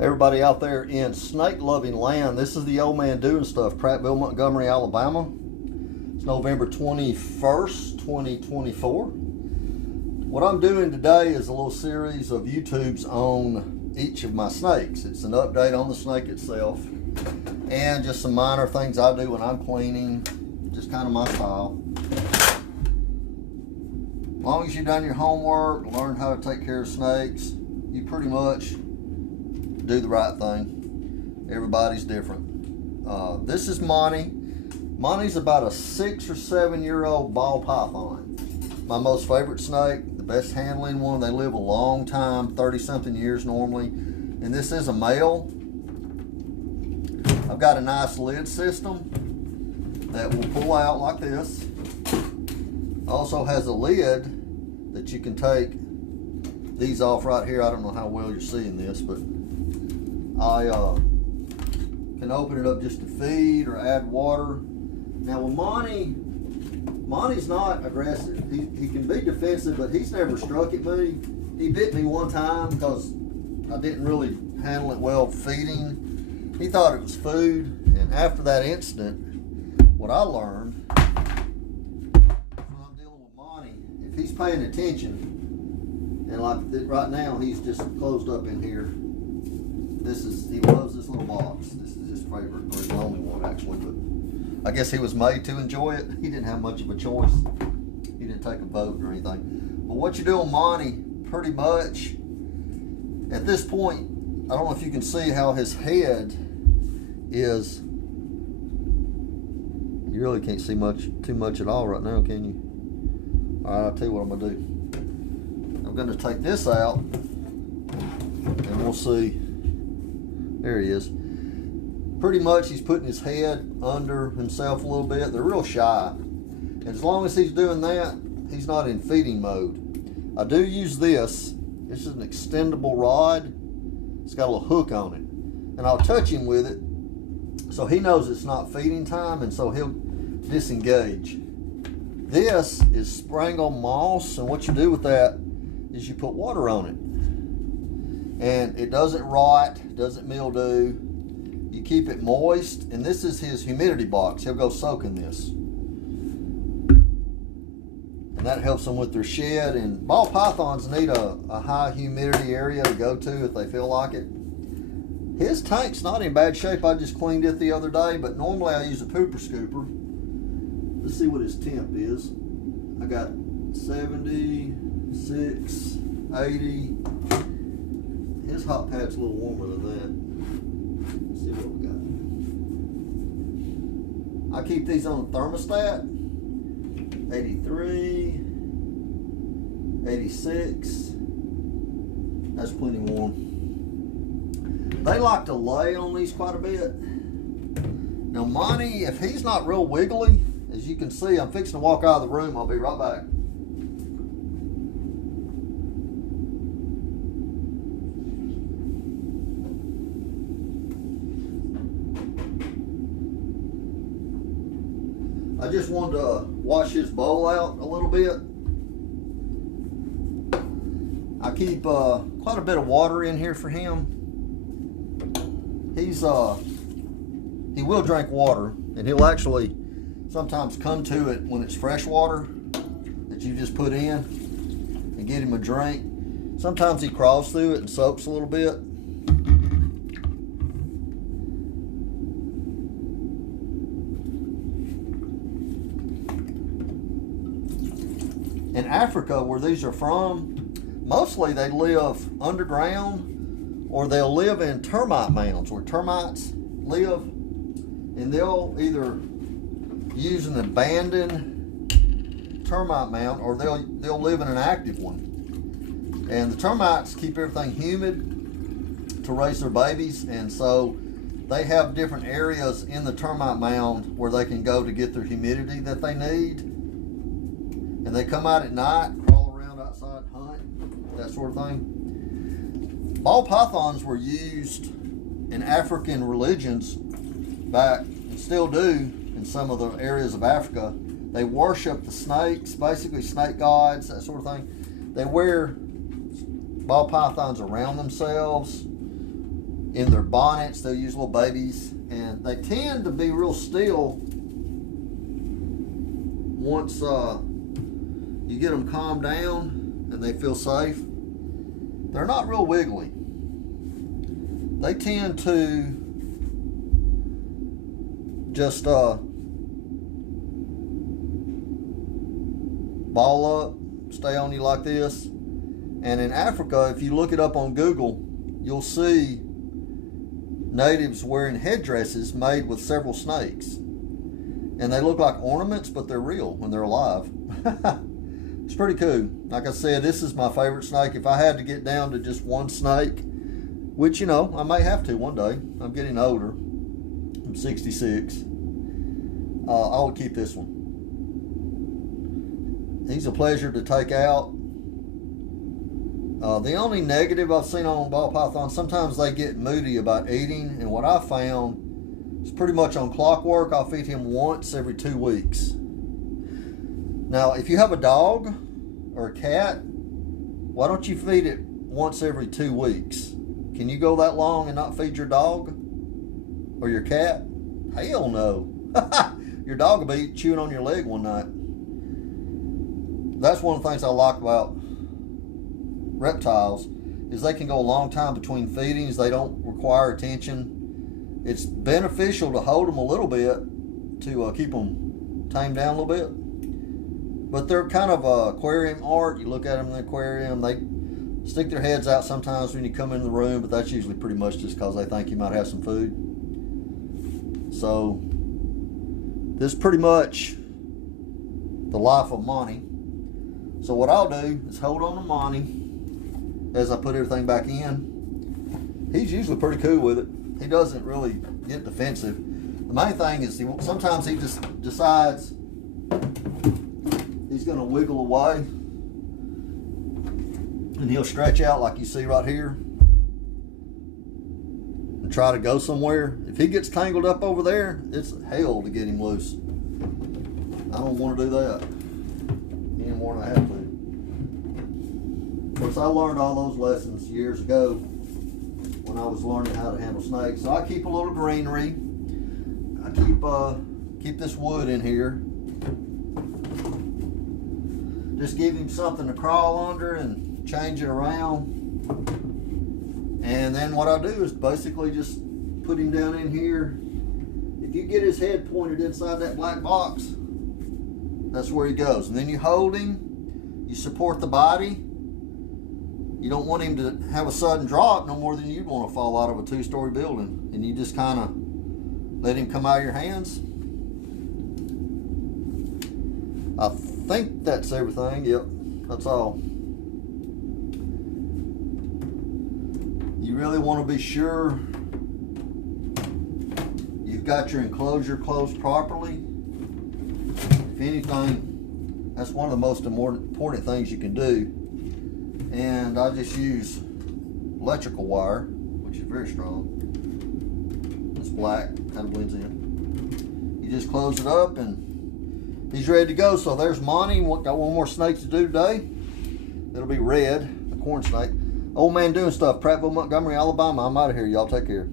Everybody out there in snake loving land, this is the old man doing stuff, Prattville, Montgomery, Alabama. It's November 21st, 2024. What I'm doing today is a little series of YouTubes on each of my snakes. It's an update on the snake itself and just some minor things I do when I'm cleaning, just kind of my style. As long as you've done your homework, learned how to take care of snakes, you pretty much do the right thing. Everybody's different. This is Monty. Monty's about a 6 or 7 year old ball python. My most favorite snake, the best handling one. They live a long time, 30 something years normally. And this is a male. I've got a nice lid system that will pull out like this. Also has a lid that you can take these off right here. I don't know how well you're seeing this, but I can open it up just to feed or add water. Now with Monty's not aggressive. He can be defensive, but he's never struck at me. He bit me one time because I didn't really handle it well feeding. He thought it was food, and after that incident, what I learned when I'm dealing with Monty, if he's paying attention, and like right now he's just closed up in here. He loves this little box. This is his favorite, or his only one actually, but I guess he was made to enjoy it. He didn't have much of a choice. He didn't take a vote or anything. But what you do on Monty, pretty much, at this point, I don't know if you can see how his head is. You really can't see too much at all right now, can you? All right, I'll tell you what I'm gonna do. I'm gonna take this out, and we'll see. There he is. Pretty much he's putting his head under himself a little bit. They're real shy. And as long as he's doing that, he's not in feeding mode. I do use this. This is an extendable rod. It's got a little hook on it. And I'll touch him with it so he knows it's not feeding time, and so he'll disengage. This is Sprangle moss, and what you do with that is you put water on it. And it doesn't rot, doesn't mildew. You keep it moist, and this is his humidity box. He'll go soak in this. And that helps them with their shed. And ball pythons need a high humidity area to go to if they feel like it. His tank's not in bad shape. I just cleaned it the other day, but normally I use a pooper scooper. Let's see what his temp is. I got 76, 80. His hot pad's a little warmer than that. Let's see what we got. I keep these on the thermostat. 83, 86. That's plenty warm. They like to lay on these quite a bit. Now Monty, if he's not real wiggly, as you can see, I'm fixing to walk out of the room. I'll be right back. I just wanted to wash his bowl out a little bit. I keep quite a bit of water in here for him. He will drink water, and he'll actually sometimes come to it when it's fresh water that you just put in and get him a drink. Sometimes he crawls through it and soaks a little bit. In Africa, where these are from, mostly they live underground, or they'll live in termite mounds where termites live, and they'll either use an abandoned termite mound, or they'll live in an active one. And the termites keep everything humid to raise their babies, and so they have different areas in the termite mound where they can go to get their humidity that they need. And they come out at night, crawl around outside, hunt, that sort of thing. Ball pythons were used in African religions back, and still do in some of the areas of Africa. They worship the snakes, basically snake gods, that sort of thing. They wear ball pythons around themselves in their bonnets. They'll use little babies, and they tend to be real still once you get them calmed down and they feel safe. They're not real wiggly. They tend to just ball up, stay on you like this. And in Africa, if you look it up on Google, you'll see natives wearing headdresses made with several snakes. And they look like ornaments, but they're real when they're alive. It's pretty cool. Like I said, this is my favorite snake. If I had to get down to just one snake, which, you know, I may have to one day. I'm getting older. I'm 66. I would keep this one. He's a pleasure to take out. The only negative I've seen on ball pythons, sometimes they get moody about eating, and what I found is pretty much on clockwork. I'll feed him once every 2 weeks. Now, if you have a dog or a cat, why don't you feed it once every 2 weeks? Can you go that long and not feed your dog or your cat? Hell no. Your dog will be chewing on your leg one night. That's one of the things I like about reptiles, is they can go a long time between feedings. They don't require attention. It's beneficial to hold them a little bit to keep them tamed down a little bit. But they're kind of aquarium art. You look at them in the aquarium, they stick their heads out sometimes when you come in the room, but that's usually pretty much just because they think you might have some food. So this is pretty much the life of Monty. So what I'll do is hold on to Monty as I put everything back in. He's usually pretty cool with it. He doesn't really get defensive. The main thing is sometimes he just decides he's going to wiggle away, and he'll stretch out like you see right here and try to go somewhere. If he gets tangled up over there, it's hell to get him loose. I don't want to do that any more than I have to. Of course, I learned all those lessons years ago when I was learning how to handle snakes. So I keep a little greenery. I keep this wood in here. Just give him something to crawl under and change it around. And then what I do is basically just put him down in here. If you get his head pointed inside that black box, that's where he goes. And then you hold him, you support the body. You don't want him to have a sudden drop no more than you'd want to fall out of a 2-story building. And you just kind of let him come out of your hands. I think that's everything. Yep, that's all. You really want to be sure you've got your enclosure closed properly. If anything, that's one of the most important things you can do. And I just use electrical wire, which is very strong. It's black, kind of blends in. You just close it up and he's ready to go. So there's Monty. Got one more snake to do today. It'll be red, a corn snake. Old man doing stuff. Prattville, Montgomery, Alabama. I'm out of here. Y'all take care.